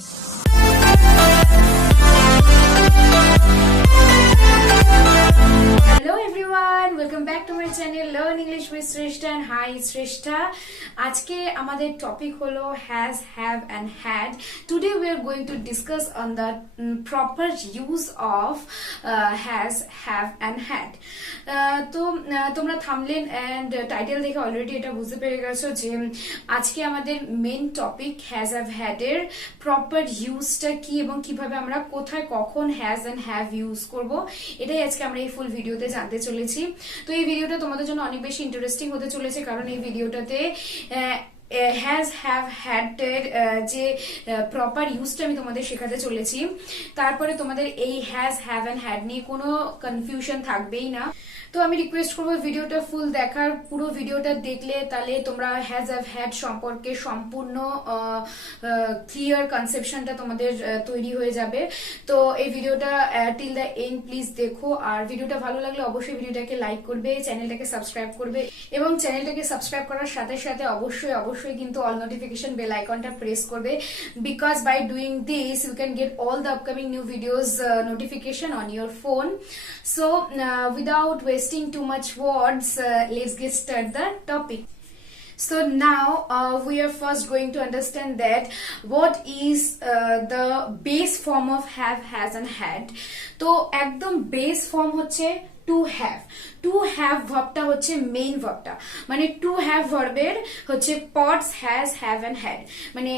Hello everyone, welcome back to my channel Learn English with Shrestha and hi Shrestha. আজকে আমাদের topic হলো has, have and had. Today we are going to discuss on the proper use of has, have and had. তো তোমরা thumbnail and title দেখে already এটা বুঝতে পেরে গেছো যে আজকে আমাদের main topic has, have, had এর প্রপার ইউজটা কি এবং কিভাবে আমরা কোথায় কখন has and have ইউজ করব এটাই আজকে আমরা এই ফুল ভিডিওতে জানতে চলেছি। তো এই ভিডিওটা তোমাদের জন্য অনেক বেশি ইন্টারেস্টিং হতে চলেছে কারণ এই ভিডিওটাতে হ্যাজ হ্যাভ হ্যাড এর যে প্রপার ইউজটা আমি তোমাদের শেখাতে চলেছি। তারপরে তোমাদের এই হ্যাজ হ্যাভ এন্ড হ্যাড নিয়ে কোনো কনফিউশন থাকবেই না। তো আমি রিকোয়েস্ট করবো ভিডিওটা ফুল দেখার, পুরো ভিডিওটা দেখলে তাহলে তোমরা হ্যাজ হ্যাভ হ্যাড সম্পর্কে সম্পূর্ণ ক্লিয়ার কনসেপশনটা তোমাদের তৈরি হয়ে যাবে। তো এই ভিডিওটা টিল দ্য এন্ড প্লিজ দেখো, আর ভিডিওটা ভালো লাগলে অবশ্যই ভিডিওটাকে লাইক করবে, চ্যানেলটাকে সাবস্ক্রাইব করবে এবং চ্যানেলটাকে সাবস্ক্রাইব করার সাথে সাথে অবশ্যই কিন্তু অল নোটিফিকেশন বেল আইকনটা প্রেস করবে, because by doing this you can get all the upcoming new videos notification on your phone. So without wasting too much words, let's get started the topic. So now we are first going to understand that what is the base form of have, has and had. তো একদম base form হচ্ছে to have. To have ভার্বটা হচ্ছে main ভার্বটা, মানে to have ভার্বের হচ্ছে parts has, have and had. মানে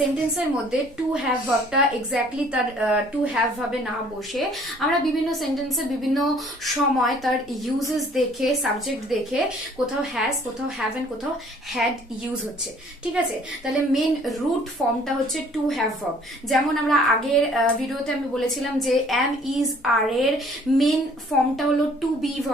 সেন্টেন্সের মধ্যে টু হ্যাভ ভার্বটা এক্স্যাক্টলি তার টু হ্যাভ ভাবে না বসে আমরা বিভিন্ন সেন্টেন্সে বিভিন্ন সময় তার ইউজেস দেখে, সাবজেক্ট দেখে কোথাও হ্যাজ, কোথাও হ্যাভ এন্ড কোথাও হ্যাড ইউজ হচ্ছে। ঠিক আছে, তাহলে মেইন রুট ফর্মটা হচ্ছে টু হ্যাভ ভার্ব। যেমন আমরা আগের ভিডিওতে আমি বলেছিলাম যে এম ইজ আর এর মেইন ফর্মটা হলো to be verb.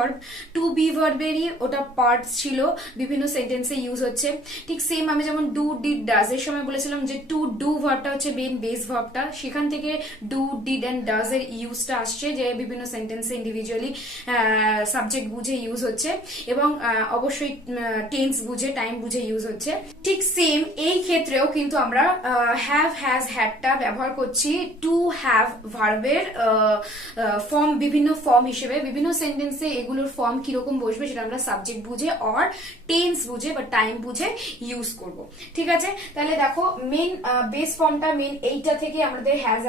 To be ভার্বেরই ওটা পার্ট ছিল, বিভিন্ন সেন্টেন্সে ইউজ হচ্ছে। ঠিক সেম আমি যেমন ডু, ডিড, ডাজ এর সময় বলেছিলাম যে টু ডু ভার্বটা হচ্ছে মেইন বেস ভার্বটা, সেখান থেকে ডু, ডিড এন্ড ডাজ এর ইউজটা আসছে, যে বিভিন্ন সেন্টেন্সে ইন্ডিভিজুয়ালি সাবজেক্ট বুঝে ইউজ হচ্ছে এবং অবশ্যই টেন্স বুঝে, টাইম বুঝে ইউজ হচ্ছে। ঠিক সেম এই ক্ষেত্রেও কিন্তু আমরা হ্যাভ, হ্যাজ, হ্যাডটা ব্যবহার করছি টু হ্যাভ ভার্বের ফর্ম, বিভিন্ন ফর্ম হিসেবে। বিভিন্ন সেন্টেন্সে এগুলোর ফর্ম কিরকম বসবে সেটা আমরা সাবজেক্ট বুঝে অর টেন্স বুঝে বা টাইম বুঝে ইউজ করব। ঠিক আছে, তাহলে দেখো মেইন বেস ফর্মটা মেইন এইটা থেকে আমাদের হ্যাজ,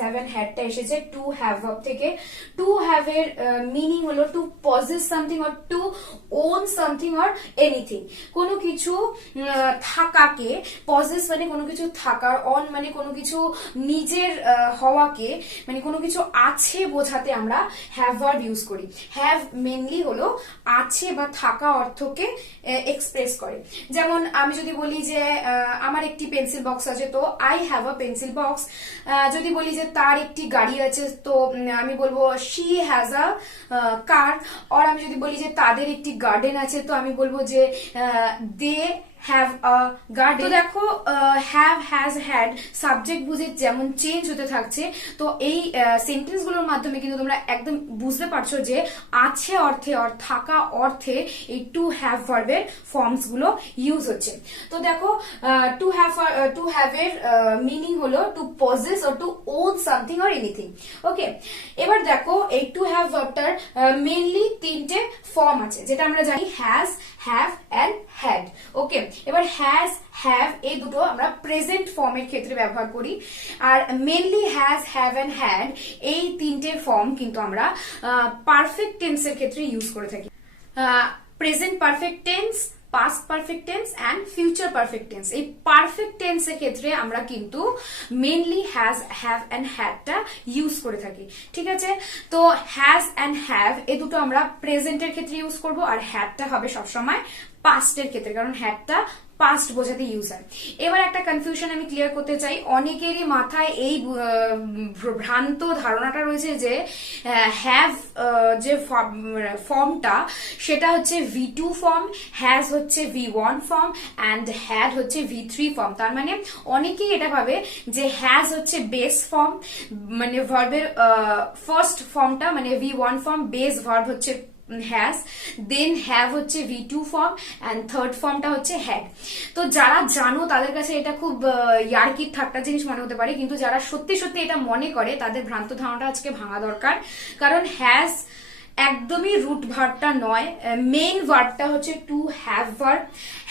হ্যাভ এন্ড হ্যাডটা এসেছে টু হ্যাভ ভার্ব থেকে। টু হ্যাভ এর মিনিং হলো to possess something or to own something or anything. কোনো কিছু থাকাকে, পজেস মানে কোনো কিছু থাকার, অন মানে কোনো কিছু নিজের হওয়াকে, মানে কোনো কিছু আছে বোঝাতে আমরা হ্যাভ ভার্ব ইউজ করি। হ্যাভ মেনলি হলো আছে বা থাকা অর্থকে এক্সপ্রেস করে। যেমন আমি যদি বলি যে আমার একটি পেন্সিল বক্স আছে, তো I have a pencil box. যদি বলি যে তার একটি গাড়ি আছে, তো আমি বলবো শি হ্যাজ আ কার। আর আমি যদি বলি যে তাদের একটি গার্ডেন আছে, তো আমি বলবো যে দে হ্যাভ আ গার্ডেন। তো দেখো হ্যাভ, হ্যাজ, হ্যাড সাবজেক্ট বুঝে যেমন চেঞ্জ হতে থাকছে, তো এই সেন্টেন্স গুলোর মাধ্যমে কিন্তু তোমরা একদম বুঝতে পারছো যে আছে অর্থে অর থাকা অর্থে এই টু হ্যাভ ভার্বের ফর্মস গুলো ইউজ হচ্ছে। তো দেখো টু হ্যাভ এর মিনিং হলো to possess or to own something or anything. Okay, এবার দেখো এই টু হ্যাভ ভার্বটার মেইনলি তিনটে ফর্ম আছে, যেটা আমরা জানি has, have and had. Okay, এবার হ্যাজ, হ্যাভ এই দুটো আমরা প্রেজেন্ট ফর্মের ক্ষেত্রে ব্যবহার করি, আর mainly has, have and had এই তিনটে ফর্ম কিন্তু আমরা পারফেক্ট টেন্সের ক্ষেত্রে ইউজ করে থাকি। Present perfect tense, past perfect tense and future perfect tense. এই পারফেক্ট টেন্সের ক্ষেত্রে আমরা কিন্তু মেইনলি হ্যাজ, হ্যাভ এন্ড হ্যাডটা ইউজ করে থাকি। ঠিক আছে, তো হ্যাজ এন্ড হ্যাভ এই দুটো আমরা প্রেজেন্টের ক্ষেত্রে ইউজ করব, আর হ্যাডটা হবে সবসময় পাস্টের ক্ষেত্রে, কারণ হ্যাডটা পাস্ট বোঝাতে ইউজ হয়। এবার একটা কনফিউশন আমি ক্লিয়ার করতে চাই, অনেকেরই মাথায় এই ভ্রান্ত ধারণাটা রয়েছে যে হ্যাভ যে ফর্মটা সেটা হচ্ছে V2 ফর্ম, হ্যাজ হচ্ছে V1 ফর্ম অ্যান্ড হ্যাড হচ্ছে V3 ফর্ম। তার মানে অনেকেই এটা ভাবে যে হ্যাজ হচ্ছে বেস ফর্ম, মানে ভার্বের ফার্স্ট ফর্মটা মানে V1 ফর্ম, বেস ভার্ব হচ্ছে হ্যাজ, দেন হ্যাভ হচ্ছে V2 ফর্ম, অ্যান্ড থার্ড ফর্মটা হচ্ছে হ্যাড। তো যারা জানো তাদের কাছে এটা খুব ইয়ার্কির ঠাট্টা জিনিস মনে হতে পারে, কিন্তু যারা সত্যি সত্যি এটা মনে করে তাদের ভ্রান্ত ধারণাটা আজকে ভাঙা দরকার। কারণ হ্যাজ একদমই রুট ভার্বটা নয়, মেইন ভার্বটা হচ্ছে টু হ্যাভ ভার্ব।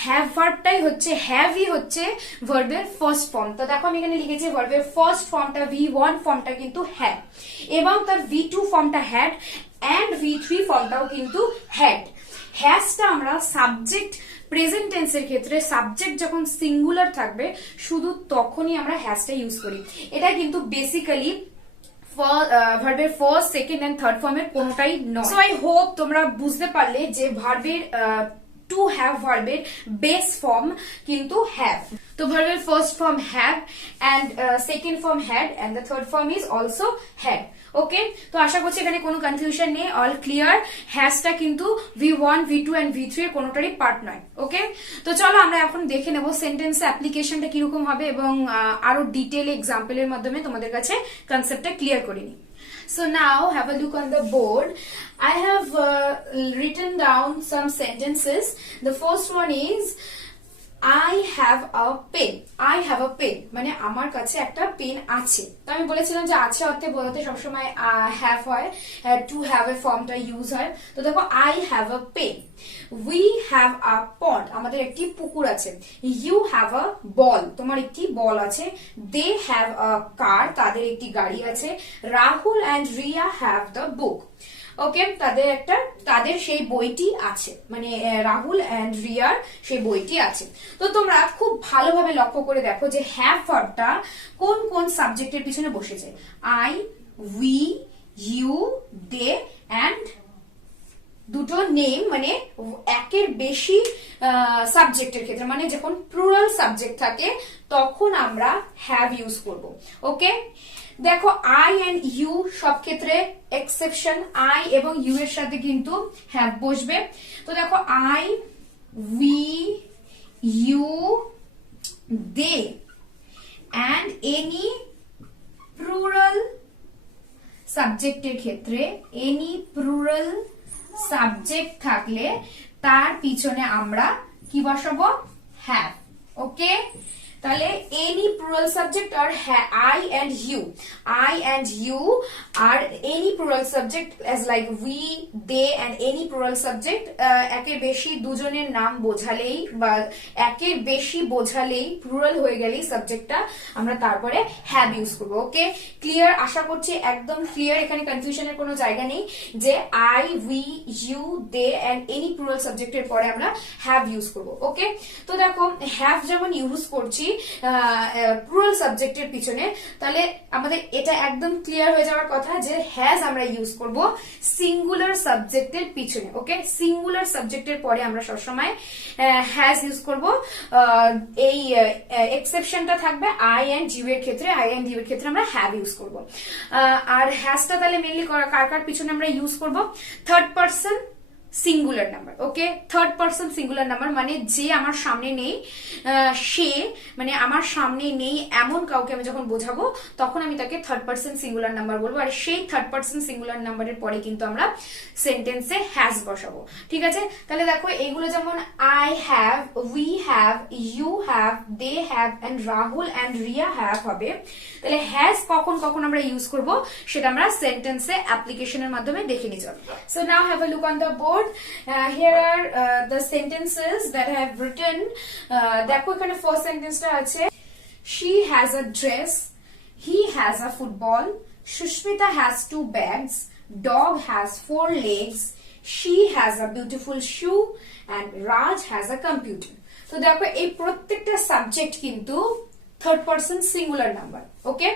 হ্যাভ ভার্বটাই হচ্ছে, হ্যাভই হচ্ছে ভার্বের ফার্স্ট ফর্ম। তো দেখো আমি এখানে লিখেছি ভার্বের ফার্স্ট ফর্মটা V1 ফর্মটা কিন্তু হ্যাভ, এবং তার V2 ফর্মটা হ্যাড, অ্যান্ড V3 ফর্মটাও কিন্তু হ্যাড। হ্যাজটা আমরা সাবজেক্ট প্রেজেন্ট টেন্সের ক্ষেত্রে সাবজেক্ট যখন সিঙ্গুলার থাকবে শুধু তখনই আমরা হ্যাজটা ইউজ করি। এটা কিন্তু বেসিক্যালি ভার্বের ফার্স্ট, সেকেন্ড এন্ড থার্ড ফর্মের কোনোটাই নয়। সো আই হোপ তোমরা বুঝতে পারলে যে ভার্বের টু হ্যাভ ভার্বের বেস ফর্ম কিন্তু হ্যাভ। তো ভার্বের first form have, and second form had, and the third form is also had. Okay, তো আশা করছি এখানে কোনো কনফিউশন নেই, অল ক্লিয়ার। হ্যাজটা কিন্তু V1, V2 এন্ড V3 এর কোনোটারই পার্ট নয়। ওকে, তো চলো আমরা এখন দেখে নেব সেন্টেন্স অ্যাপ্লিকেশনটা কিরকম হবে, এবং আরো ডিটেল এক্সাম্পলের মাধ্যমে তোমাদের কাছে কনসেপ্টটা ক্লিয়ার করে নিই। So now have a look on the board. I have written down some sentences. The first one is I have a pen. I have a pen মানে আমার কাছে একটা পেন আছে। তো আমি বলেছিলাম যে আছে অর্থে বলতে সবসময় have হয়, to have a ফর্মটা ইউজ হয়। তো দেখো I have a pen, we have a pond আমাদের একটি পুকুর আছে, you have a ball তোমার একটি বল আছে, they have a car তাদের একটি গাড়ি আছে, Rahul and Riya have the book। ওকে, তাদের সেই বইটি আছে, মানে রাহুল এন্ড রিয়ার সেই বইটি আছে। তো তোমরা খুব ভালোভাবে লক্ষ্য করে দেখো যে হ্যাভ ভার্বটা কোন কোন সাবজেক্টের পিছনে বসেছে। I, we, you, they, and দুটো নেম, মানে একের বেশি সাবজেক্টের ক্ষেত্রে, মানে যখন প্লুরাল সাবজেক্ট থাকে তখন আমরা হ্যাভ ইউজ করব। ওকে, দেখো আই এন্ড ইউ সব ক্ষেত্রে এক্সেপশন, আই এবং ইউ এর সাথে কিন্তু হ্যাভ বসবে। তো দেখো I, we, you, they, and any plural সাবজেক্টের ক্ষেত্রে, এনি প্লুরাল সাবজেক্ট থাকলে তার পিছনে আমরা কি বসাবো? হ্যাভ। ওকে, তাহলে any plural subject or I and you are any plural subject as like we, they and any plural subject একের বেশি দুজনের নাম বোঝালেই বা একের বেশি বোঝালেই প্লুরাল হয়ে গেলেই সাবজেক্টটা আমরা তারপরে হ্যাভ ইউজ করব। ওকে, ক্লিয়ার? আশা করছি একদম ক্লিয়ার, এখানে কনফিউশনের কোনো জায়গা নেই যে I, we, you, they and any plural সাবজেক্টের পরে আমরা হ্যাভ ইউজ করব। ওকে, তো দেখো হ্যাভ যেমন ইউজ করছি প্লুরাল সাবজেক্টের পিছনে, তাহলে আমাদের এটা একদম ক্লিয়ার হয়ে যাওয়ার কথা যে হ্যাজ আমরা ইউজ করব সিঙ্গুলার সাবজেক্টের পিছনে। ওকে, সিঙ্গুলার সাবজেক্টের পরে আমরা সবসময় হ্যাজ ইউজ করব। এই এক্সেপশনটা থাকবে আই এন্ড ইউ এর ক্ষেত্রে, আই এন্ড ইউ এর ক্ষেত্রে আমরা হ্যাভ ইউজ করব। আর হ্যাজটা তাহলে মেইনলি কার কার পিছনে আমরা ইউজ করব? Third person singular number. Okay, third person singular number মানে যে আমার সামনে নেই, সে মানে আমার সামনে নেই এমন কাউকে আমি যখন বোঝাবো তখন আমি তাকে থার্ড পারসন সিঙ্গুলার নাম্বার বলবো। আর সেই থার্ড পারসন সিঙ্গুলার নাম্বারের পরে কিন্তু আমরা সেন্টেন্সে হ্যাজ বসাবো। ঠিক আছে, তাহলে দেখো এগুলো যেমন I have, we have, you have, they have and Rahul and Riya have হবে। তাহলে হ্যাজ কখন কখন আমরা ইউজ করব সেটা আমরা সেন্টেন্সে অ্যাপ্লিকেশনের মাধ্যমে দেখে নিই। চলো, so now have a look on the board. Here are the sentences that I have written. দেখো এখানে ফার্স্ট সেন্টেন্সটা আছে, she has a dress, he has a football, Shushmita has 2 bags, dog has 4 legs, she has a beautiful shoe and Raj has a computer. তো দেখো এই প্রত্যেকটা subject কিন্তু third person singular number. Okay,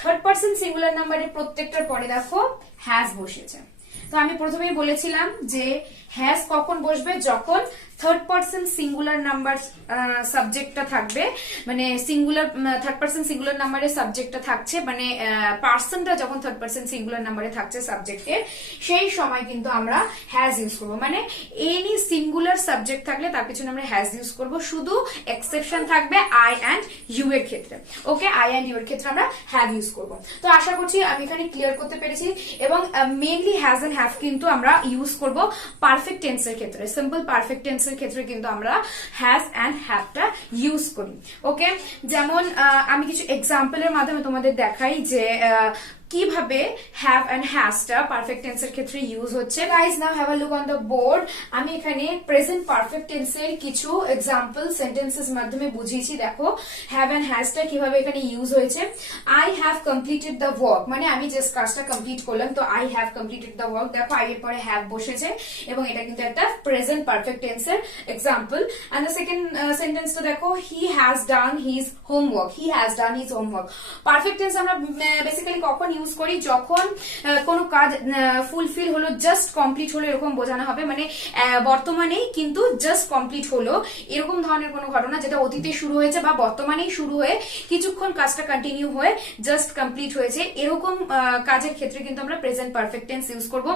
third person singular নাম্বারের প্রত্যেকটার পরে দেখো has বসেছে। তো আমি প্রথমেই বলেছিলাম যে হ্যাজ কখন বসবে? যখন থার্ড পার্সন সিঙ্গুলার নাম্বার সাবজেক্টটা থাকবে, মানে সিঙ্গুলার থার্ড পার্সন সিঙ্গুলার নাম্বারের সাবজেক্টটা থাকছে, মানে পার্সনটা যখন থার্ড পার্সন সিঙ্গুলার নাম্বারে থাকছে সাবজেক্টের, সেই সময় কিন্তু আমরা হ্যাজ ইউজ করবো। মানে এনি সিঙ্গুলার সাবজেক্ট থাকলে তার পিছনে আমরা হ্যাজ ইউজ করবো, শুধু এক্সেপশন থাকবে আই অ্যান্ড ইউ এর ক্ষেত্রে। ওকে, আই অ্যান্ড ইউ এর ক্ষেত্রে আমরা হ্যাভ ইউজ করবো। তো আশা করছি আমি এখানে ক্লিয়ার করতে পেরেছি। এবং মেইনলি হ্যাজ এন্ড হ্যাভ কিন্তু আমরা ইউজ করব পারফেক্ট টেন্সের ক্ষেত্রে, সিম্পল পারফেক্ট টেন্সের ক্ষেত্রে কিন্তু আমরা হ্যাজ এন্ড হ্যাভটা ইউজ করি। ওকে, যেমন আমি কিছু এক্সাম্পলের মাধ্যমে তোমাদের দেখাই যে কিভাবে হ্যাভ এন্ড হ্যাজটা পারফেক্ট টেন্সের ক্ষেত্রে ইউজ হচ্ছে। Guys, now have a look on the board. আমি এখানে প্রেজেন্ট পারফেক্ট টেন্সের কিছু এক্সাম্পল সেন্টেন্সেস মাধ্যমে বুঝিয়েছি। দেখো হ্যাভ এন্ড হ্যাজটা কিভাবে এখানে ইউজ হয়েছে। I have completed the work, মানে আমি জাস্ট কাজটা কমপ্লিট করলাম, তো I have completed the work. দেখো আই এর পরে হ্যাভ বসেছে এবং এটা কিন্তু একটা প্রেজেন্ট পারফেক্ট টেন্সের এক্সাম্পল। এন্ড দ্য সেকেন্ড সেন্টেন্সটা দেখো, he has done his homework. He has done his homework. Perfect tense আমরা বেসিক্যালি কখন ইউজ করি, যখন কোনো কাজ ফুলফিল হলো, জাস্ট কমপ্লিট হলো এরকম বোঝানো হবে, মানে বর্তমানেই কিন্তু জাস্ট কমপ্লিট হলো এরকম ধরনের কোনো ঘটনা যেটা অতীতে শুরু হয়েছে বা বর্তমানেই শুরু হয়ে কিছুক্ষণ কাজটা কন্টিনিউ হয়ে জাস্ট কমপ্লিট হয়েছে, এরকম কাজের ক্ষেত্রে কিন্তু আমরা প্রেজেন্ট পারফেক্ট টেন্স ইউজ করব।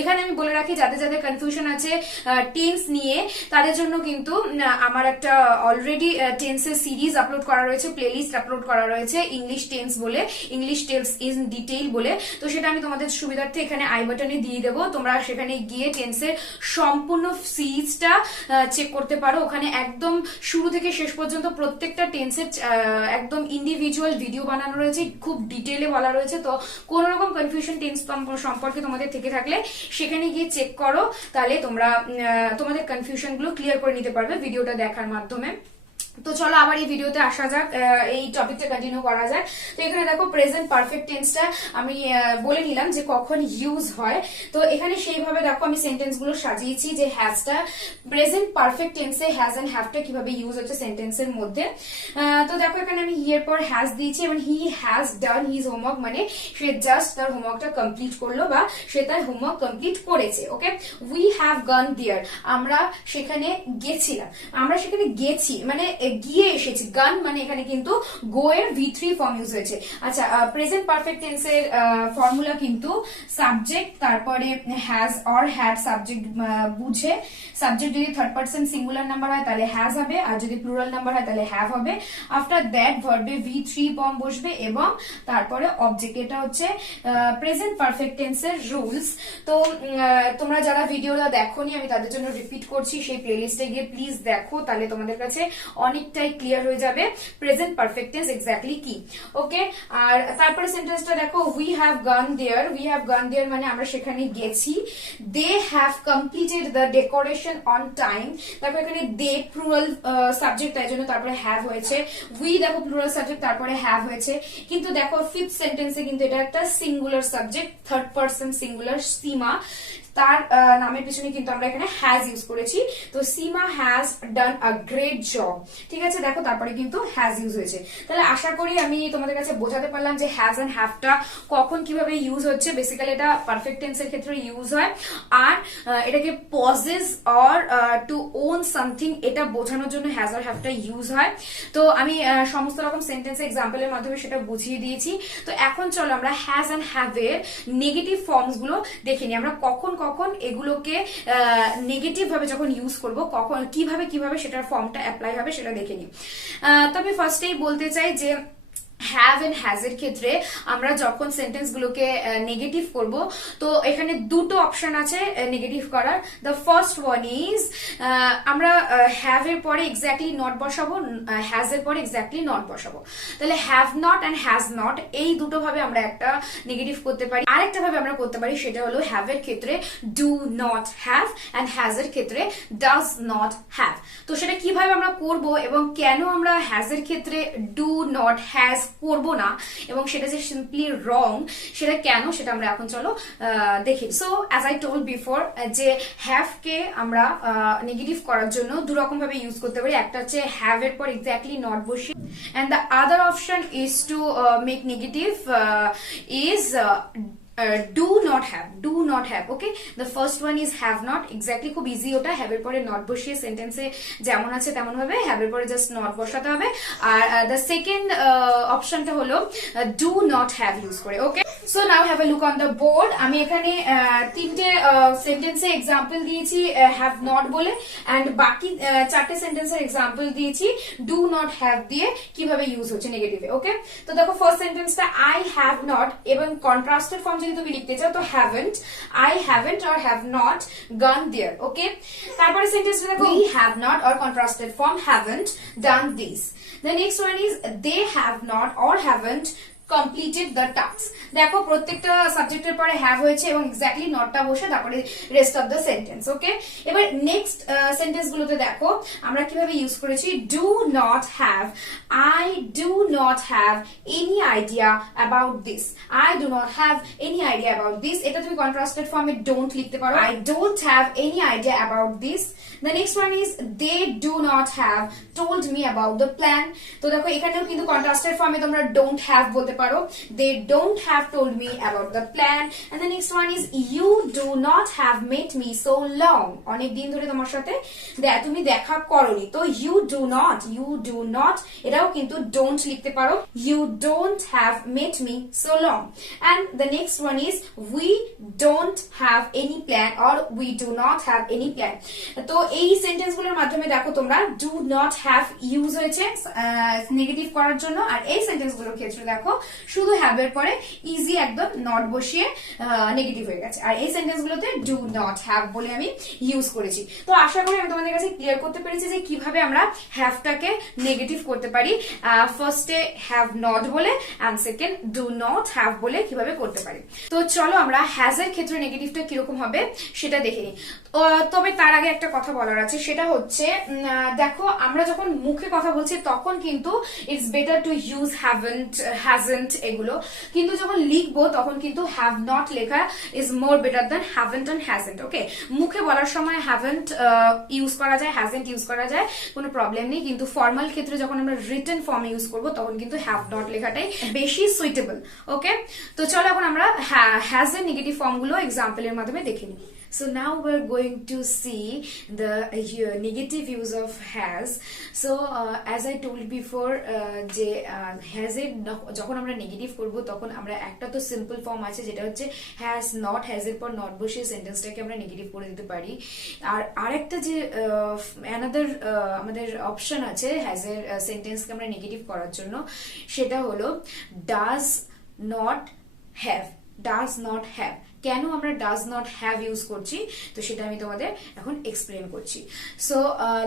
এখানে আমি বলে রাখি, যাদের যাদের কনফিউশন আছে টেন্স নিয়ে, তাদের জন্য কিন্তু আমার একটা অলরেডি টেন্সের সিরিজ আপলোড করা রয়েছে, প্লেলিস্ট আপলোড করা রয়েছে ইংলিশ টেন্স বলে, ইংলিশ টেন্স ইন ডিটেইল বলে। তো সেটা আমি তোমাদের সুবিধার্থে এখানে আই বাটনে দিয়ে দেবো, তোমরা সেখানে গিয়ে টেন্সের সম্পূর্ণ সিরিজটা চেক করতে পারো। ওখানে একদম শুরু থেকে শেষ পর্যন্ত প্রত্যেকটা টেন্সের একদম ইন্ডিভিজুয়াল ভিডিও বানানো রয়েছে, খুব ডিটেইলে বলা রয়েছে। তো কোন রকম কনফিউশন টেন্স সম্পর্কে তোমাদের থেকে থাকলে সেখানে গিয়ে চেক করো, তাহলে তোমরা তোমাদের কনফিউশন গুলো ক্লিয়ার করে নিতে পারবে ভিডিওটা দেখার মাধ্যমে। তো চলো আবার এই ভিডিওতে আসা যাক, এই টপিকটা কন্টিনিউ করা যাক। তো এখানে দেখো প্রেজেন্ট পারফেক্ট টেন্সটা আমি বলে নিলাম যে কখন ইউজ হয়। তো এখানে সেইভাবে দেখো আমি সেন্টেন্স গুলো সাজিয়েছি যে হ্যাজটা প্রেজেন্ট পারফেক্ট টেন্সে হ্যাজ এন্ড হ্যাভটা কিভাবে ইউজ হচ্ছে সেন্টেন্সের মধ্যে। তো দেখো এখানে আমি হি এর পর হ্যাজ দিয়েছি এবং he has done his homework, মানে সে জাস্ট তার হোমওয়ার্কটা কমপ্লিট করলো বা সে তার হোমওয়ার্ক কমপ্লিট করেছে। ওকে, উই হ্যাভ গন দেয়ার, আমরা সেখানে গেছিলাম, আমরা সেখানে গেছি মানে গিয়ে এসেছি। গান মানে এখানে কিন্তু গো এর V3 ফর্ম ইউজ হয়েছে। আচ্ছা, প্রেজেন্ট পারফেক্ট টেন্সের ফর্মুলা কিন্তু সাবজেক্ট, তারপরে হ্যাজ অর হ্যাড সাবজেক্ট বুঝে, সাবজেক্ট যদি থার্ড পার্সন সিঙ্গুলার নাম্বার হয় তাহলে হ্যাজ হবে, আর যদি প্লুরাল নাম্বার হয় তাহলে হ্যাভ হবে। আফটার দ্যাট ভার্বে V3 ফর্ম বসবে এবং তারপরে অবজেক্ট। এটা হচ্ছে প্রেজেন্ট পারফেক্ট টেন্সের রুলস। তো তোমরা যারা ভিডিওটা দেখোনি, আমি তাদের জন্য রিপিট করছি, সেই প্লেলিস্টে গিয়ে প্লিজ দেখো, তাহলে তোমাদের কাছে অনেকটাই ক্লিয়ার হয়ে যাবে প্রেজেন্ট পারফেক্ট টেন্স এক্স্যাক্টলি কি। ওকে, আর তারপরে সেন্টেন্সটা দেখো, উই হ্যাভ গান দেয়ার। উই হ্যাভ গান দেয়ার মানে আমরা সেখানে গেছি। They have completed the decoration on time. দেখো এখানে দে প্লুরাল সাবজেক্ট, তাই জন্য তারপরে হ্যাভ হয়েছে। উই দেখো প্লুরাল সাবজেক্ট, তারপরে হ্যাভ হয়েছে। কিন্তু দেখো ফিফথ সেন্টেন্সে কিন্তু এটা একটা singular subject, third person singular, Seema, তার নামের পিছনে কিন্তু আমরা এখানে হ্যাজ ইউজ করেছি। তো Seema has done a great job, ঠিক আছে। দেখো তারপরে কিন্তু হ্যাজ ইউজ হয়েছে। তাহলে আশা করি আমি তোমাদের কাছে বোঝাতে পারলাম যে হ্যাজ এন্ড হ্যাভটা কখন কিভাবে ইউজ হচ্ছে। বেসিক্যালি এটা পারফেক্ট টেন্সের ক্ষেত্রে ইউজ হয়, আর এটাকে possess or to own something এটা বোঝানোর জন্য হ্যাজ আর হ্যাভটা ইউজ হয়। তো আমি সমস্ত রকম সেন্টেন্স এক্সাম্পলের মাধ্যমে সেটা বুঝিয়ে দিয়েছি। তো এখন চলো আমরা হ্যাজ এন্ড হ্যাভ এর নেগেটিভ ফর্মস গুলো দেখে নিই, আমরা কখন কখন এগুলোকে নেগেটিভ ভাবে যখন ইউজ করব, কখন কিভাবে সেটার ফর্মটা অ্যাপ্লাই হবে সেটা দেখে নিই। তবে ফার্স্টেই বলতে চাই যে হ্যাভ এন্ড হ্যাজ এর ক্ষেত্রে আমরা যখন সেন্টেন্স গুলোকে নেগেটিভ করব, তো এখানে দুটো অপশন আছে নেগেটিভ করার। দ্য ফার্স্ট ওয়ান ইজ আমরা হ্যাভ এর পরে এক্স্যাক্টলি নট বসাবো, হ্যাজ এর পরে এক্স্যাক্টলি নট বসাবো। তাহলে have not and has not, এই দুটো ভাবে আমরা একটা নেগেটিভ করতে পারি। আরেকটা ভাবে আমরা করতে পারি, সেটা হলো হ্যাভ এর ক্ষেত্রে do not have and has এর ক্ষেত্রে ডাজ নট হ্যাভ। তো সেটা কিভাবে আমরা করব এবং কেন আমরা হ্যাজ এর ক্ষেত্রে ডু নট হ্যাজ করবো না এবং সেটা যে সিম্পলি রং, সেটা কেন সেটা আমরা এখন চলো দেখি। So as I told before, যে হ্যাভ কে আমরা নেগেটিভ করার জন্য দু রকম ভাবে ইউজ করতে পারি। একটা হচ্ছে হ্যাভ এর পর এক্স্যাক্টলি নট বসিয়ে, and the other option is to make negative is do not have okay. The first one is have not, exactly খুব ইজি ওটা, have এর পরে not বসিয়ে সেন্টেন্সে যেমন আছে তেমন ভাবে have এর পরে জাস্ট not বসাতে হবে। আর the second অপশনটা হলো do not have ইউজ করে okay. So now have a look on the board. আমি এখানে তিনটে সেন্টেন্সে এক্সাম্পল দিয়েছি have not বলে, এন্ড বাকি চারটে সেন্টেন্সের এক্সাম্পল দিয়েছি do not have দিয়ে কিভাবে ইউজ হচ্ছে নেগেটিভে ওকে। তো দেখো ফার্স্ট সেন্টেন্সটা I have not, এবং কন্ট্রাস্টেড ফর্ম যদি তুমি লিখতে চাও তো haven't, I haven't or have not gone there ওকে। তারপরে সেন্টেন্সটা দেখো we have not or contrasted form haven't done this. The next one is they have not or haven't completed the task. দেখো প্রত্যেকটা সাবজেক্টের পরে হ্যাভ হয়েছে এবং এক্স্যাক্টলি নটটা বসে তারপরে rest of the sentence okay. এবার নেক্সট সেন্টেন্স গুলোতে দেখো আমরা কিভাবে ইউজ করেছি do not have, I do not have any idea about this, I do not have any idea about this। এটা তুমি কন্ট্রাস্টেড ফর্মে don't লিখতে পারো, I don't have any idea about this। The next one is they do not have told me about the plan। তো দেখো এখানেও কিন্তু contrasted ফর্মে তোমরা don't have বলতে পারো, they don't have told me about the plan। And the next one is you do not have met me so long। অনেক দিন ধরে তোমার সাথে তুমি দেখা করোনি, তো you do not এটাও কিন্তু don't লিখতে পারো, you don't have met me so long। And the next one is we don't have any plan or we do not have any plan। তো এই সেন্টেন্স গুলোর মাধ্যমে দেখো তোমরা do not have ইউজ হয়েছে নেগেটিভ করার জন্য, আর এই সেন্টেন্স গুলোর ক্ষেত্রে দেখো শুধু have এর পরে ইজি একদম not বসিয়ে নেগেটিভ হয়ে গেছে, আর এই সেন্টেন্স গুলোতে do not have বলে আমি ইউজ করেছি। তো আশা করি আমি তোমাদের কাছে ক্লিয়ার করতে পেরেছি যে কিভাবে আমরা have টাকে নেগেটিভ করতে পারি, ফার্স্টে have not বলে and second do not have বলে কিভাবে করতে পারি। তো চলো আমরা has এর ক্ষেত্রে নেগেটিভটা কিরকম হবে সেটা দেখে নিই। তবে তার আগে একটা কথা বলার আছে, সেটা হচ্ছে দেখো আমরা যখন মুখে কথা বলছি তখন কিন্তু it's better to use haven't, hasn't এগুলো, কিন্তু যখন লিখবো তখন কিন্তু have not লেখা is more better than haven't and hasn't ওকে। মুখে বলার সময় haven't ইউজ করা যায়, hasn't ইউজ করা যায়, কোনো প্রবলেম নেই, কিন্তু ফর্মাল ক্ষেত্রে যখন আমরা রিটেন ফর্মে ইউজ করবো তখন কিন্তু have not লেখাটাই বেশি সুইটেবল ওকে। তো চলো এখন আমরা has এর নেগেটিভ ফর্ম গুলো এক্সাম্পলের মাধ্যমে দেখে নিই। So now we're going to see the negative use of has. So as I told before যে has এর যখন আমরা নেগেটিভ করব তখন আমরা একটা তো সিম্পল ফর্ম আছে যেটা হচ্ছে has not, has এর পর not বসিয়ে সেন্টেন্সটাকে আমরা নেগেটিভ করে দিতে পারি। আর আরেকটা যে অ্যানাদার আমাদের অপশন আছে has এর সেন্টেন্সকে আমরা নেগেটিভ করার জন্য, সেটা হলো does not have, does not have। কেন আমরা does not have ইউজ করছি তো সেটা আমি তোমাদের এখন এক্সপ্লেন করছি। So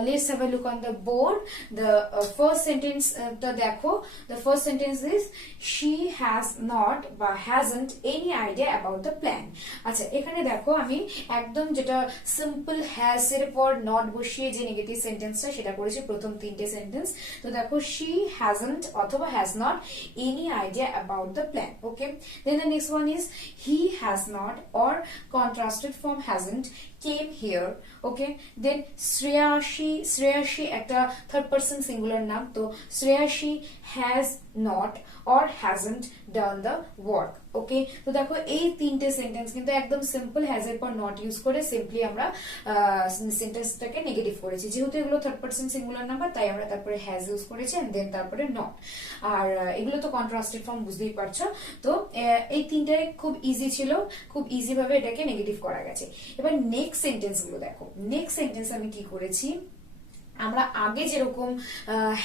let's have a look on the board. The first সেন্টেন্সটা দেখো, the first sentence is she has not বা hasn't any idea about the plan। আচ্ছা এখানে দেখো আমি একদম যেটা সিম্পল has এর পর not বসিয়ে যে নেগেটিভ সেন্টেন্সটা সেটা করেছি প্রথম তিনটে সেন্টেন্স। তো দেখো she hasn't অথবা has not any idea about the plan okay. Then the next one is he has not or contrasted form hasn't came here okay। Then Shreyashi একটা third person singular নাম, তো Shreyashi has not or hasn't done the work okay। তো দেখো এই তিনটে sentence কিন্তু একদম simple has এর পর not ইউজ করে সিম্পলি আমরা সেন্টেন্সটাকে নেগেটিভ করেছি, যেহেতু এগুলো থার্ড পারসন সিঙ্গুলার নাম্বার তাই আমরা তারপরে has ইউজ করেছি এন্ড দেন তারপরে not। আর এগুলো তো কন্ট্রাস্টেড ফর্ম বুঝতেই পারছো। তো এই তিনটে খুব ইজি ছিল, খুব ইজি ভাবে এটাকে নেগেটিভ করা গেছে। এবার নেক্সট সেন্টেন্স গুলো দেখো, নেক্সট সেন্টেন্স আমি কি করেছি, আমরা আগে যেরকম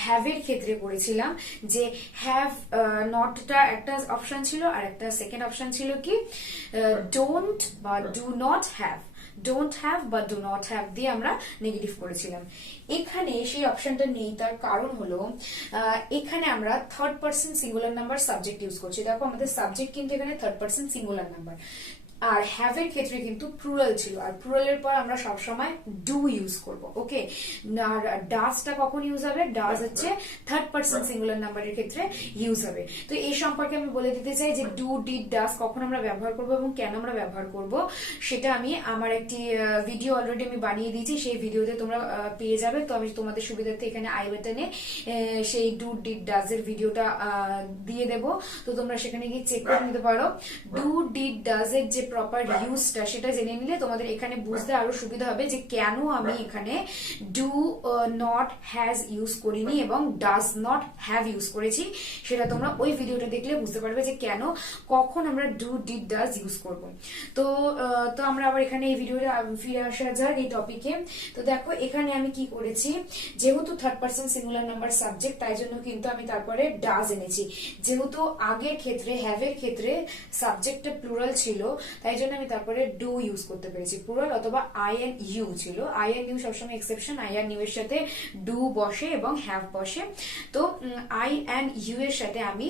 হ্যাভ এর ক্ষেত্রে করেছিলাম যে হ্যাভ নটটা একটা অপশন ছিল আর একটা সেকেন্ড অপশন ছিল কি ডোন্ট বা do not have, don't have বা ডু নট হ্যাভ দিয়ে আমরা নেগেটিভ করেছিলাম। এখানে সেই অপশনটা নেই, তার কারণ হলো এখানে আমরা third person singular number subject use করছি। দেখো আমাদের সাবজেক্ট কিন্তু এখানে থার্ড পারসন সিঙ্গুলার নাম্বার, আর হ্যাভ এর ক্ষেত্রে কিন্তু প্লুরাল ছিল, আর প্লুরালের পর আমরা সবসময় ডু ইউজ করব। ওকে, আর ডাজটা কখন ইউজ হবে? ডাজ হচ্ছে থার্ড পারসন সিঙ্গুলার নাম্বারের ক্ষেত্রে ইউজ হবে। তো এই সম্পর্কে আমি বলে দিতে চাই যে ডু, ডিড, ডাজ কখন আমরা ব্যবহার করব এবং কেন আমরা ব্যবহার করব সেটা আমি আমার একটি ভিডিও অলরেডি আমি বানিয়ে দিয়েছি, সেই ভিডিওতে তোমরা পেয়ে যাবে। তো আমি তোমাদের সুবিধার্থে এখানে আই বাটনে সেই ডু, ডিড, ডাজ এর ভিডিওটা দিয়ে দেব, তো তোমরা সেখানে গিয়ে চেক করে নিতে পারো। ডু, ডিড, ডাজ এর যে প্রপার ইউজটা সেটা জেনে নিলে তোমাদের এখানে বুঝতে আরো সুবিধা হবে যে কেন আমি এখানে ডু নট হ্যাজ ইউজ করিনি এবং ডাজ নট হ্যাভ ইউজ করেছি। সেটা তোমরা ওই ভিডিওটা দেখলে বুঝতে পারবে যে কেন, কখন আমরা ডু, ডিড, ডাজ ইউজ করব। তো আমরা আবার এখানে এই ভিডিওটা ফিরে আসা যাক এই টপিকে। তো দেখো এখানে আমি কি করেছি, যেহেতু third person singular number subject, তাই জন্য কিন্তু আমি তারপরে ডাজ এনেছি। যেহেতু আগের ক্ষেত্রে হ্যাভ এর ক্ষেত্রে সাবজেক্টটা প্লুরাল ছিল, তাই জন্য আমি তারপরে ডু ইউজ করতে পেরেছি। প্লুরাল অথবা আই এন্ড ইউ ছিল, আই এন্ড ইউ সবসময় এক্সেপশন, আই এন্ড ইউ এর সাথে ডু বসে এবং হ্যাভ বসে। তো আই এন্ড ইউ এর সাথে আমি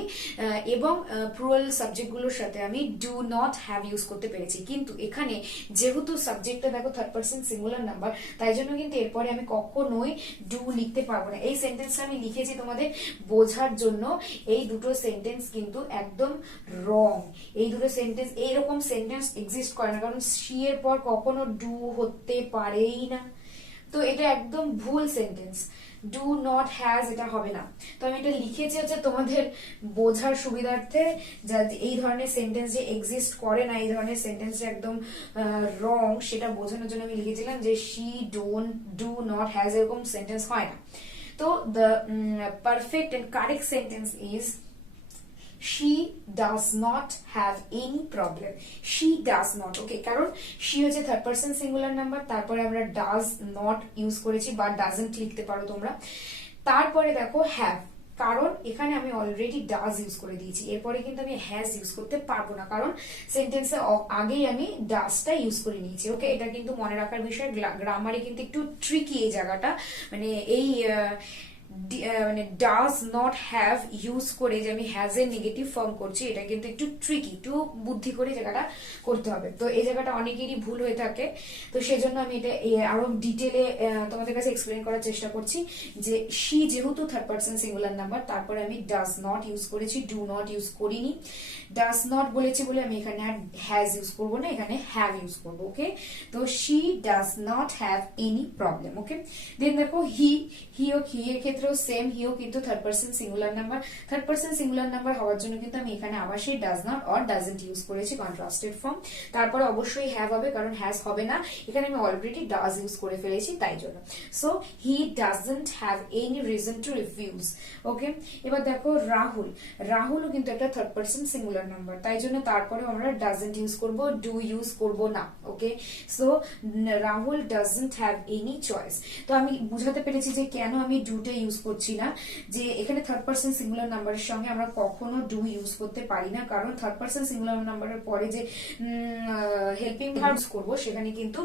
এবং প্লুরাল সাবজেক্টগুলোর সাথে আমি ডু নট হ্যাভ ইউজ করতে পেরেছি। কিন্তু এখানে যেহেতু সাবজেক্টটা দেখো থার্ড পারসন সিঙ্গুলার নাম্বার, তাই জন্য কিন্তু এরপরে আমি কখনোই ডু লিখতে পারবো না। এই সেন্টেন্সটা আমি লিখেছি তোমাদের বোঝার জন্য। এই দুটো সেন্টেন্স কিন্তু একদম রং। এই দুটো সেন্টেন্স, এইরকম সেন্টেন্স এক্সিস্ট করে না, কারণ সি এর পর কখনো ডু হতে পারেই না। তো এটা একদম ভুল সেন্টেন্স, ডু নট হ্যাজ এটা হবে না। তো আমি এটা লিখেছি হচ্ছে তোমাদের বোঝার সুবিধার্থে, এই ধরনের সেন্টেন্স যে এক্সিস্ট করে না, এই ধরনের সেন্টেন্স একদম রং, সেটা বোঝানোর জন্য আমি লিখেছিলাম যে she don't, do not has, এরকম সেন্টেন্স হয় না। তো the perfect and correct sentence is she does not have any problem. She does not, okay, কারণ she হচ্ছে থার্ড পারসন সিঙ্গুলার নাম্বার, তারপরে আমরা does not ইউজ করেছি, বা doesn't লিখতে পারো তোমরা। তারপরে দেখো have, কারণ এখানে আমি অলরেডি ডাজ ইউজ করে দিয়েছি, এরপরে কিন্তু আমি হ্যাজ ইউজ করতে পারবো না, কারণ সেন্টেন্সে আগেই আমি ডাজটা ইউজ করে নিয়েছি। ওকে, এটা কিন্তু মনে রাখার বিষয়, গ্রামারে কিন্তু একটু ট্রিকি এই জায়গাটা, মানে এই মানে ডাজ নট হ্যাভ ইউজ করে যে আমি হ্যাজ এর নেগেটিভ ফর্ম করছি, এটা কিন্তু একটু ট্রিকি, একটু বুদ্ধি করে জায়গাটা করতে হবে। তো এই জায়গাটা অনেকেরই ভুল হয়ে থাকে, তো সেজন্য আমি এটা আরো ডিটেলে তোমাদের কাছে এক্সপ্লেন করার চেষ্টা করছি যে শি যেহেতু থার্ড পারসন সিঙ্গুলার নাম্বার, তারপরে আমি ডাজ নট ইউজ করেছি, ডু নট ইউজ করিনি। ডাজ নট বলেছি বলে আমি এখানে আর হ্যাজ ইউজ করবো না, এখানে হ্যাভ ইউজ করবো। ওকে, তো she does not have any problem. Okay, then দেখো হি এর ক্ষেত্রেও সেম, হিও কিন্তু third person singular number. Third person singular number হওয়ার জন্য কিন্তু আমি এখানে আবার সেই does not or doesn't use করেছি, কন্ট্রাস্টেড ফর্ম। তারপরে অবশ্যই হ্যাভ হবে, কারণ হ্যাজ হবে না, এখানে আমি অলরেডি ডাজ ইউজ করে ফেলেছি, তাই জন্য। So he doesn't have any reason to refuse. Okay, এবার দেখো রাহুলও কিন্তু একটা থার্ড পারসন সিঙ্গুলার নাম্বার, তাই জন্য তারপরে আমরা ডাজন্ট ইউজ করব, ডু ইউজ করব না। Okay, so Rahul doesn't have any choice. তো আমি বুঝাতে পেরেছি যে কেন আমি ডুটা ইউজ করছি না, যে এখানে থার্ড পারসন সিঙ্গুলার নাম্বারের সঙ্গে আমরা কখনো ডু ইউজ করতে পারি না, কারণ থার্ড পারসন সিঙ্গুলার নাম্বারের পরে যে হেল্পিং ভার্বস করব সেখানে কিন্তু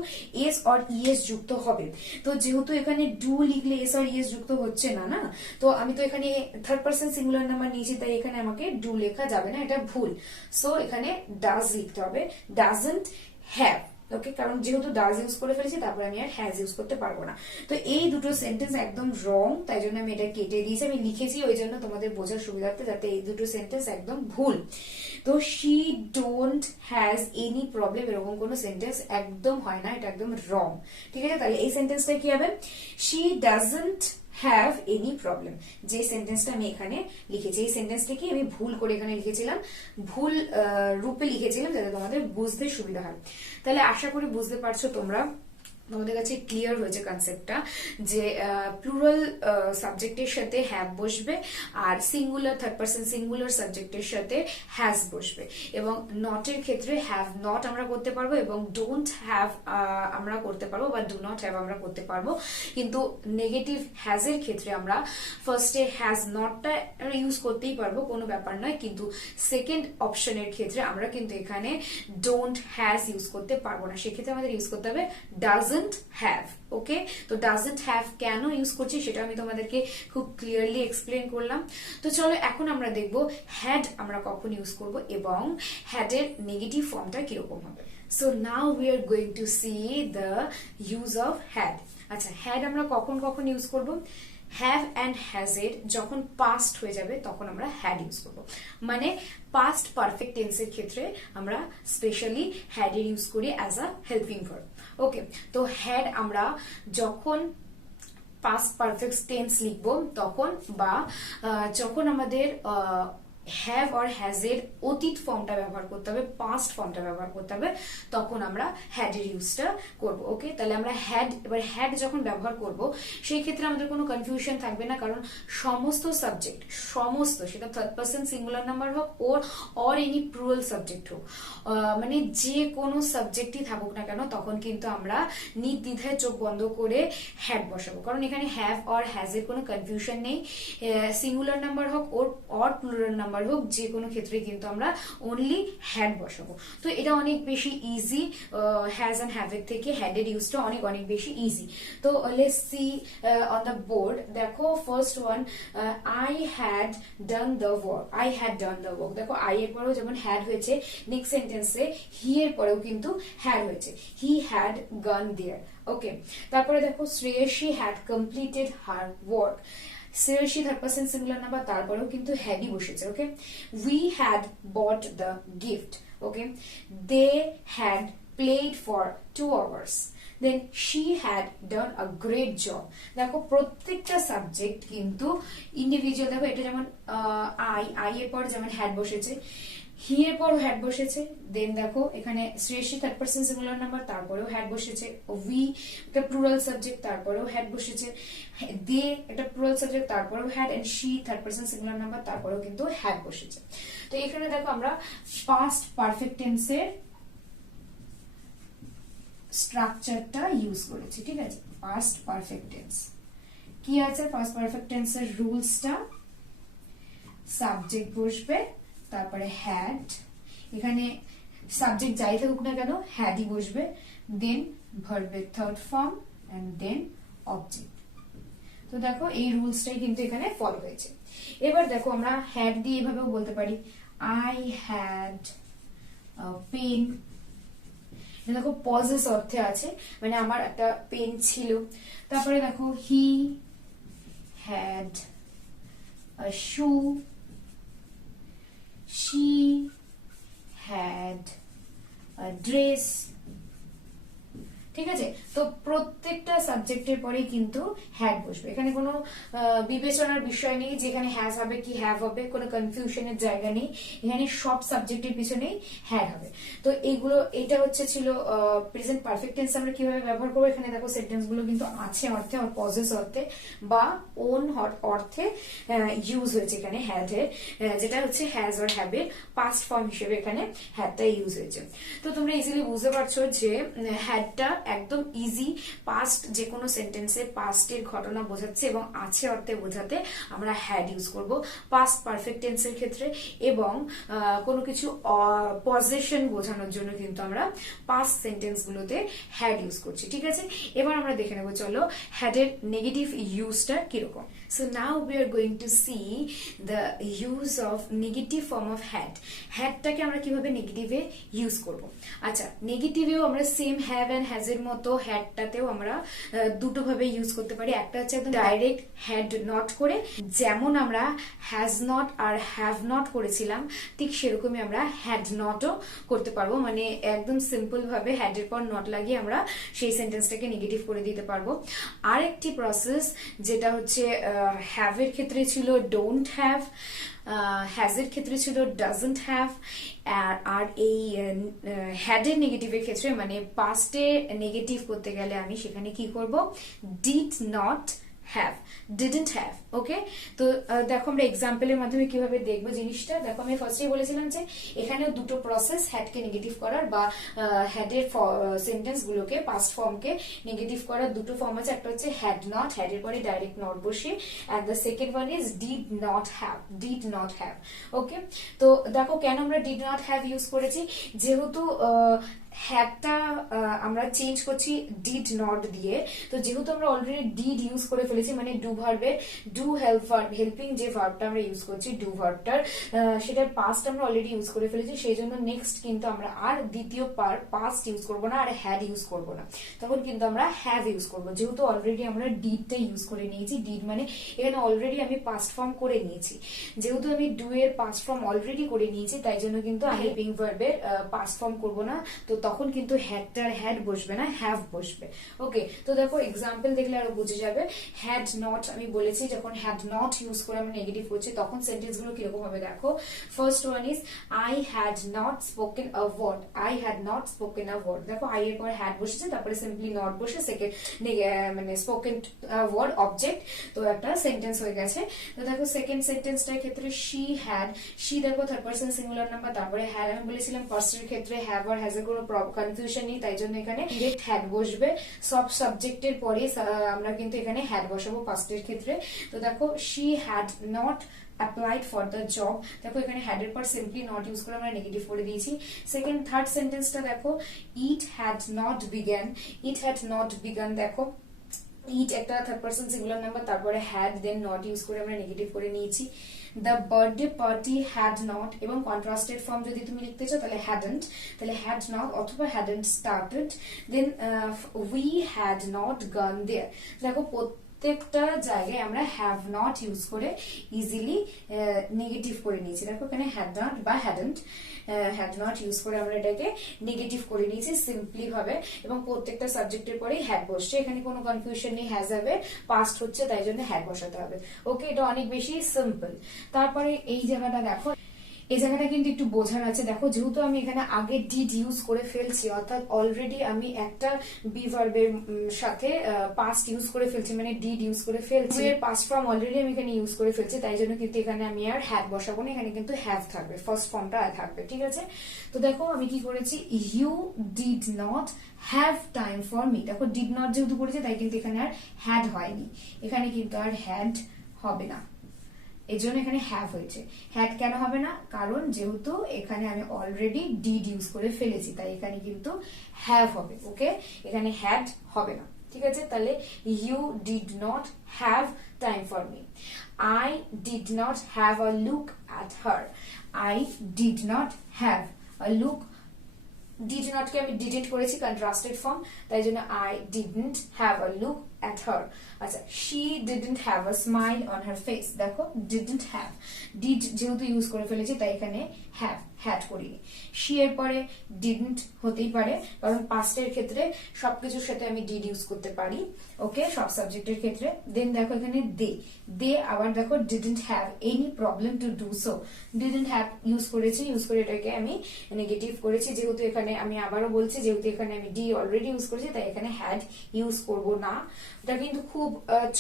এস অর ইএস যুক্ত হবে। তো যেহেতু এখানে ডু লিখলে এস অর ইএস যুক্ত হচ্ছে না, তো আমি তো এখানে থার্ড পারসন সিঙ্গুলার নাম্বার নিয়েছি, তাই এখানে আমাকে ডু লেখা যাবে না, এটা ভুল। সো এখানে ডাজ লিখতে হবে, ডাজন্ট হ্যাভ। ওকে, কারণ যেহেতু ডাজ ইউজ করে ফেলেছি, তারপরে আমি আর হ্যাজ ইউজ করতে পারবো না। তো এই দুটো সেন্টেন্স একদম রং, তাই জন্য আমি এটা কেটে দিয়েছি, আমি লিখেছি ওই জন্য তোমাদের বোঝার সুবিধার্থে, যাতে এই দুটো সেন্টেন্স একদম ভুল। তো she don't has any problem, এরকম কোনো সেন্টেন্স একদম হয় না, এটা একদম রং। ঠিক আছে, তাহলে এই সেন্টেন্সটা কি হবে? She doesn't have any problem. যে সেন্টেন্সটা আমি এখানে লিখেছি, এই সেন্টেন্সটাকে আমি ভুল করে এখানে লিখেছিলাম, ভুল রূপে লিখেছিলাম, যাতে তোমাদের বুঝতে সুবিধা হয়। তাহলে আশা করি বুঝতে পারছো তোমরা, তোমাদের কাছে ক্লিয়ার হয়েছে কনসেপ্টটা, যে প্লুরাল সাবজেক্টের সাথে হ্যাভ বসবে, আর সিঙ্গুলার থার্ড পারসন সিঙ্গুলার সাবজেক্টের সাথে হ্যাজ বসবে, এবং নটের ক্ষেত্রে হ্যাভ নট আমরা করতে পারবো, এবং ডোন্ট হ্যাভ আমরা করতে পারবো, বা ডু নট হ্যাভ আমরা করতে পারবো। কিন্তু নেগেটিভ হ্যাজ এর ক্ষেত্রে আমরা ফার্স্টে হ্যাজ নটটা ইউজ করতেই পারবো, কোনো ব্যাপার নয়, কিন্তু সেকেন্ড অপশনের ক্ষেত্রে আমরা কিন্তু এখানে ডোন্ট হ্যাজ ইউজ করতে পারবো না, সেক্ষেত্রে আমাদের ইউজ করতে হবে ডাজন্ট ডাজন্ট হ্যাভ। ওকে, তো ডাজন্ট হ্যাভ কেন ইউজ করছি সেটা আমি তোমাদেরকে খুব ক্লিয়ারলি এক্সপ্লেন করলাম। তো চলো এখন আমরা দেখব হ্যাড আমরা কখন ইউজ করব এবং হ্যাডের নেগেটিভ ফর্মটা কিরকম হবে। So now we are going to C the use of had. আচ্ছা, হ্যাড আমরা কখন কখন ইউজ করব? হ্যাভ অ্যান্ড হ্যাজ এর যখন পাস্ট হয়ে যাবে তখন আমরা হ্যাড ইউজ করব। মানে পাস্ট পারফেক্ট টেন্সের ক্ষেত্রে আমরা স্পেশালি হ্যাড এর ইউজ করি অ্যাজ আ হেল্পিং ভার্ব। ওকে, তো হ্যাড আমরা যখন পাস্ট পারফেক্ট টেন্স লিখবো তখন, বা যখন আমাদের হ্যাভ অর হ্যাজ এর অতীত ফর্মটা ব্যবহার করতে হবে, পাস্ট ফর্মটা ব্যবহার করতে হবে, তখন আমরা হ্যাড এর ইউজটা করব। ওকে, তাহলে আমরা এবার হ্যাড যখন ব্যবহার করব সেই ক্ষেত্রে আমাদের কোনো কনফিউশন থাকবে না, কারণ সমস্ত সাবজেক্ট, সমস্ত, সেটা থার্ড পারসন সিঙ্গুলার নাম্বার হোক অর এনি প্লুরাল সাবজেক্ট হোক, মানে যে কোনো সাবজেক্টই থাকুক না কেন, তখন কিন্তু আমরা নির্দ্বিধায় চোখ বন্ধ করে হ্যাড বসাবো, কারণ এখানে হ্যাভ অর হ্যাজ এর কোনো কনফিউশন নেই। সিঙ্গুলার নাম্বার হোক অর প্লুরাল নাম্বার হোক, যে কোনো ক্ষেত্রে কিন্তু আমরা অনলি হ্যাড বসাবো। তো এটা অনেক বেশি ইজি, হ্যাজ এন্ড হ্যাভ এর থেকে হ্যাড এর ইউজটা অনেক অনেক বেশি ইজি। তো let's see on the board. দেখো first one, I had done the work. I had done the work. দেখো আই এর পরেও যেমন হ্যাড হয়েছে, নেক্সট সেন্টেন্সে হি এর পরেও কিন্তু হ্যাড হয়েছে, he had gone there. Okay, তারপরে দেখো Shreyashi had completed her work. Shreyashi third person singular number, তারপরেও কিন্তু হ্যাডই বসেছে। Okay, we had bought the gift. Okay, they had played for 2 hours। Then she had done a great job. দেখো প্রত্যেকটা subject কিন্তু individual. দেখো এটা যেমন আই এর পর যেমন হ্যাড বসেছে, হি এর পরও হ্যাড বসেছে। দেন দেখো এখানে Shreyasi third person singular number, তারপরেও হ্যাড বসেছে। উই একটা প্লুরাল সাবজেক্ট, তারপরেও হ্যাড বসেছে। দে একটা প্লুরাল সাবজেক্ট, তারপরেও had, and she third person singular number, তারপরেও কিন্তু হ্যাড বসেছে। তো এখানে দেখো আমরা পাস্ট পারফেক্ট টেন্সের স্ট্রাকচারটা ইউজ করেছি। ঠিক আছে, পাস্ট পারফেক্ট টেন্স কি আছে? পাস্ট পারফেক্ট টেন্সের রুলসটা, সাবজেক্ট বসবে, তারপরে হ্যাড, এখানে সাবজেক্ট যাই থাকুক না কেন হ্যাডই বসবে, দেন ভার্বের third form and then object. তো দেখো এই রুলসটাই কিন্তু এখানে ফলো হয়েছে। এবার দেখো আমরা হ্যাড দিয়ে এভাবেও বলতে পারি, আই হ্যাড পেন। দেখো পজেস অর্থে আছে, মানে আমার একটা পেন ছিল। তারপরে দেখো he had a shoe, she had a dress। ঠিক আছে, তো প্রত্যেকটা সাবজেক্টের পরে কিন্তু হ্যাড বসবে। এখানে কোনো বিবেচনার বিষয় নেই যেখানে হ্যাজ হবে কি হ্যাভ হবে, কোনো কনফিউশনের জায়গা নেই। এখানে সব সাবজেক্টের পিছনেই হ্যাড হবে। তো এইগুলো, এটা হচ্ছে ছিল প্রেজেন্ট পারফেক্ট টেন্স আমরা কিভাবে ব্যবহার করবো। এখানে দেখো সেন্টেন্স গুলো কিন্তু আছে অর্থে, আর পজেস অর্থে বা ওন অর্থে ইউজ হয়েছে এখানে হ্যাড এর, যেটা হচ্ছে হ্যাজ অর হ্যাভ এর পাস্ট ফর্ম হিসেবে এখানে হ্যাডটা ইউজ হয়েছে। তো তোমরা ইজিলি বুঝতে পারছো যে হ্যাডটা একদম ইজি পাস্ট, যে কোনো সেন্টেন্সে পাস্টের ঘটনা বোঝাচ্ছে এবং আছে অর্থে বোঝাতে আমরা হ্যাড ইউজ করব পাস্ট পারফেক্ট টেন্সের ক্ষেত্রে, এবং কোনো কিছু পজেশন বোঝানোর জন্য কিন্তু আমরা পাস্ট সেন্টেন্স গুলোতে হ্যাড ইউজ করছি। ঠিক আছে, এবার আমরা দেখে নেবো চলো হ্যাডের নেগেটিভ ইউজটা কিরকম। So now we are going to see the use of negative form of had. হ্যাডটাকে আমরা কিভাবে নেগেটিভে ইউজ করব। আচ্ছা, নেগেটিভেও আমরা সেম হ্যাভ এন্ড হ্যাজ এর মতো হ্যাডটাতেও আমরা দুটো ভাবে ইউজ করতে পারি। একটা হচ্ছে একদম ডাইরেক্ট হ্যাড নট করে, যেমন আমরা হ্যাজ নট আর হ্যাভ নট করেছিলাম ঠিক সেরকমই আমরা হ্যাড নটও করতে পারবো। মানে একদম সিম্পল ভাবে হ্যাডের পর নট লাগিয়ে আমরা সেই সেন্টেন্সটাকে নেগেটিভ করে দিতে পারবো। আরেকটি প্রসেস যেটা হচ্ছে হ্যাভ এর ক্ষেত্রে ছিল ডোন্ট হ্যাভ, হ্যাজ এর ক্ষেত্রে ছিল ডাজন্ট হ্যাভ, আর এই হ্যাডের নেগেটিভের ক্ষেত্রে মানে পাস্টে নেগেটিভ করতে গেলে আমি সেখানে কি করব, did not have, didn't have. Okay, তো দেখো আমরা এক্সাম্পলের মাধ্যমে কিভাবে দেখবো জিনিসটা। দেখো আমি ফার্স্টেই বলেছিলাম যে এখানেও দুটো প্রসেস হ্যাডকে নেগেটিভ করার বা হ্যাডের সেন্টেন্স গুলোকে পাস্ট ফর্মকে নেগেটিভ করার দুটো ফর্ম আছে। একটা হচ্ছে হ্যাড নট, হ্যাডের পরে ডাইরেক্ট নট বসে, and the second one is did not have, did not have. Okay, তো দেখো কেন আমরা ডিড নট হ্যাভ ইউজ করেছি, যেহেতু হ্যাডটা আমরা চেঞ্জ করছি ডিড নট দিয়ে। তো যেহেতু আমরা অলরেডি ডিড ইউজ করে ফেলেছি, মানে ডু ভার্বের ডু হেল্পিং যে ভার্বটা আমরা ইউজ করছি ডু ভার্বটার, সেটার পাস্ট আমরা অলরেডি ইউজ করে ফেলেছি, সেই জন্য নেক্সট কিন্তু আমরা আর দ্বিতীয় পাস্ট ইউজ করব না, আর হ্যাড ইউজ করব না, তখন কিন্তু আমরা হ্যাভ ইউজ করব। যেহেতু অলরেডি আমরা ডিডটা ইউজ করে নিয়েছি, ডিড মানে এখানে অলরেডি আমি পাস্ট ফর্ম করে নিয়েছি, যেহেতু আমি ডু এর পাস্ট ফর্ম অলরেডি করে নিয়েছি, তাই জন্য কিন্তু হেল্পিং ভার্বের পাস্ট ফর্ম করব না, তো তখন কিন্তু হ্যাডটার হ্যাড বসবে না, হ্যাভ বসবে। ওকে, তো দেখো এক্সাম্পল দেখলে আরো বুঝে যাবে। হ্যাড নট আমি বলেছি, যখন হ্যাড নট ইউজ করে আমি নেগেটিভ করছি তখন সেন্টেন্স গুলো কিরকম হবে দেখো। First one is I had not spoken a word, I had not spoken a word. দেখো আই এর পর হ্যাড বসেছে, তারপরে সিম্পলি নট বসে সেকেন্ড মানে স্পোকেন ওয়ার্ড অবজেক্ট, তো একটা সেন্টেন্স হয়ে গেছে। তো দেখো সেকেন্ড সেন্টেন্সটার ক্ষেত্রে শি হ্যাড, শি দেখো থার্ড পারসন সিঙ্গুলার নাম্বার, তারপরে হ্যাড আমি বলেছিলাম ফার্স্টের ক্ষেত্রে হ্যাভ আর হ্যাজ এর কোনো কনফিউশন নেই, তাই জন্য এখানে ডিরেক্ট হ্যাড বসবে। সব সাবজেক্টের পরে আমরা কিন্তু এখানে হ্যাড বসাবো ফার্স্টের ক্ষেত্রে। তো দেখো she had not applied for the job, দেখো এখানে had এর পর simply not ইউজ করে আমরা নেগেটিভ করে দিয়েছি। সেকেন্ড থার্ড সেন্টেন্সটা দেখো it had not begun, it had not begun, দেখো ইট একটা থার্ড পারসন সিঙ্গুলার নাম্বার, তারপরে হ্যাড দেন নট ইউজ করে আমরা নেগেটিভ করে নিয়েছি। The birthday party had not, এবং কন্ট্রাস্টেড ফর্ম যদি তুমি লিখতে চাও তাহলে হ্যাডন্ট, তাহলে হ্যাড নট অথবা hadn't started. Then we had not gone there, দেখো প্রত্যেকটা জায়গায় আমরা হ্যাভ নট ইউজ করে ইজিলি নেগেটিভ করে নিয়েছি। দেখো এখানে হ্যাড নট বা হ্যাড নট ইউজ করে আমরা এটাকে নেগেটিভ করে নিয়েছি সিম্পলি ভাবে, এবং প্রত্যেকটা সাবজেক্টের পরেই হ্যাড বসছে, এখানে কোনো কনফিউশন নেই, হ্যাজ হবে পাস্ট হচ্ছে তাই জন্য হ্যাড বসাতে হবে। ওকে, এটা অনেক বেশি সিম্পল। তারপরে এই জায়গাটা দেখো, এই জায়গাটা কিন্তু একটু বোঝার আছে। দেখো যেহেতু আমি এখানে আগে ডিড ইউজ করে ফেলছি, অর্থাৎ অলরেডি আমি একটা বি ভার্বের সাথে পাস্ট ইউজ করে ফেলছি, মানে ডিড ইউজ করে ফেলছি, এর পাস্ট ফর্ম অলরেডি আমি এখানে ইউজ করে ফেলছি, তাই জন্য কিন্তু এখানে আমি আর হ্যাড বসাবো না, এখানে কিন্তু হ্যাভ থাকবে, ফার্স্ট ফর্মটা থাকবে, ঠিক আছে। তো দেখো আমি কি করেছি, you did not have time for me, দেখো ডিড নট যেহেতু করেছে তাই কিন্তু এখানে আর হ্যাড হয়নি, এখানে কিন্তু আর হ্যাড হবে না, এই জন্য এখানে হ্যাভ হয়েছে। হ্যাড কেন হবে না, কারণ যেহেতু এখানে আমি অলরেডি ডিড ইউজ করে ফেলেছি, তাই এখানে কিন্তু হ্যাভ হবে। ওকে, এখানে হ্যাড হবে না, ঠিক আছে। তাহলে you did not have time for me, I did not have a look at her, I did not have a look, did not কে আমি ডিডেন্ট করেছি কন্ট্রাস্টেড ফর্ম, তাই জন্য I didn't have a look at her। আচ্ছা, she didn't have a smile on her face, দেখো didn't have, did যেহেতু use করে ফেলেছি তাই এখানে have had করিনি। she এর পরে didn't হতেই পারে, কারণ পাস্টের ক্ষেত্রে সবকিছুর সাথে আমি did ইউজ করতে পারি, ওকে, সব সাবজেক্টের ক্ষেত্রে। দেন দেখো এখানে they আবার দেখো didn't have any problem to do so, didn't have use করেছি, ইউজ করে এটাকে আমি নেগেটিভ করেছি, যেহেতু এখানে আমি আবারও বলছি যেহেতু এখানে আমি ডি অলরেডি ইউজ করেছি তাই এখানে হ্যাড ইউজ করব না। এটা কিন্তু খুব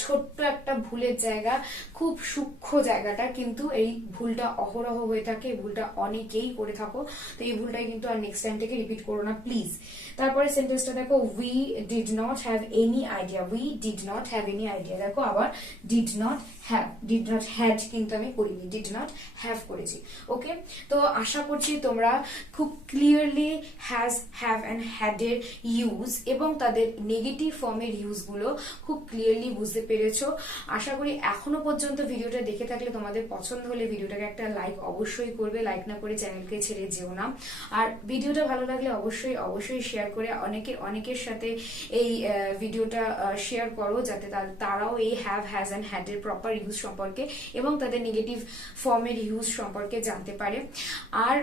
ছোট্ট একটা ভুলের জায়গা, খুব সূক্ষ্ম জায়গাটা, কিন্তু এই ভুলটা অহরহ হয়ে থাকে, এই ভুলটা অনেকেই করে থাকো, তো এই ভুলটাই কিন্তু আর নেক্সট টাইম থেকে রিপিট করো না প্লিজ। তারপরে সেন্টেন্সটা দেখো, we did not have any idea, we did not have any idea, দেখো আবার did not have, did not had কিন্তু আমি করিনি, ডিড নট হ্যাভ করেছি। ওকে, তো আশা করছি তোমরা খুব clearly has, have and had এর ইউজ এবং তাদের নেগেটিভ ফর্মের ইউজ গুলো খুব ক্লিয়ারলি বুঝতে পেরেছো। আশা করি এখনো পর্যন্ত ভিডিওটা দেখে থাকলে তোমাদের পছন্দ হলে ভিডিওটাকে একটা লাইক অবশ্যই করবে, লাইক না করে চ্যানেলকে ছেড়ে যেও না। আর ভিডিওটা ভালো লাগলে অবশ্যই অবশ্যই শেয়ার করে অনেকের সাথে এই ভিডিওটা শেয়ার করো, যাতে তারাও এই হ্যাভ, হ্যাজ এন্ড হ্যাড এর প্রপার ইউজ সম্পর্কে এবং তাদের নেগেটিভ ফর্মের ইউজ সম্পর্কে জানতে পারে। আর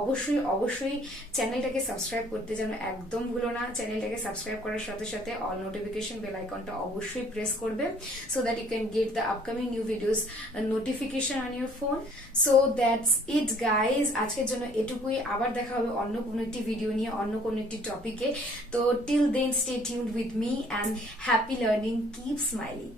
অবশ্যই অবশ্যই চ্যানেলটাকে সাবস্ক্রাইব করতে যেন একদম ভুলো না। চ্যানেলটাকে সাবস্ক্রাইব করার সাথে সাথে অল নোটিফিকেশন বেল আইকনটা অবশ্যই প্রেস করবে, so that you can get the upcoming new videos notification on your phone. So that's it guys, আজকের জন্য এটুকুই। আবার দেখা হবে অন্য কোনো একটি ভিডিও নিয়ে, অন্য কোনো একটি টপিকে। তো till then stay tuned with me and happy learning, keep smiling.